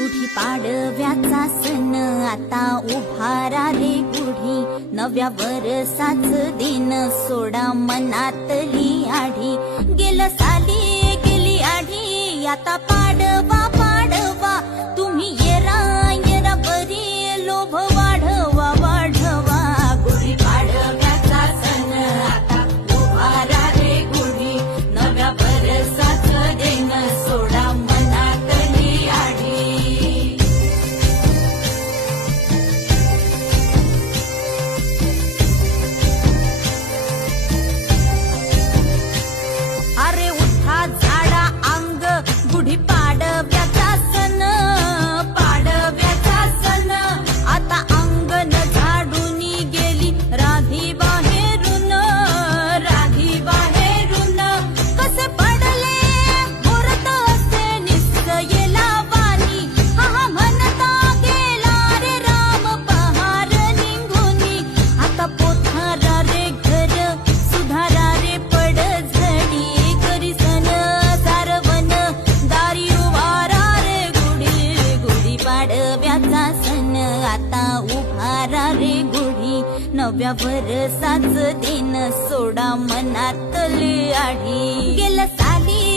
गुढी पाडव्याचा सण आता उभारा रे गुढी, नव्या वर्षाच दिन सोडा मनातली आढी. गेलं साली गेली आढी, आता पाडवा पाडवा, तुम्ही येरा येरा बरी, लोभ वाढवा वाढवा. गुढी पाडव्याचा सण आता उभारा रे गुढी, नव्या वर्षाच दिन सोडा मनातली आढी. अरे उठा झाडा अंग, गुढी पाडव्याचा सण, पाडव्याचा सण. आता अंगण झाडून गेली राधी बाहेरून, राधी बाहेरून. कसे पडले मुहूर्त असे निश्चयेला वाणी, हा हा म्हणता गेला रे राम पहार निघूनी. आता पोथारा रे घर सुधारा रे पडझडी, करी सण सारवण दारी उभारा रे गुढी. गुढी पाडव्याचा सण आता उभारा रे गुढी, नव्या वर्षाच दिन सोडा मनातली आढी. गेलं साली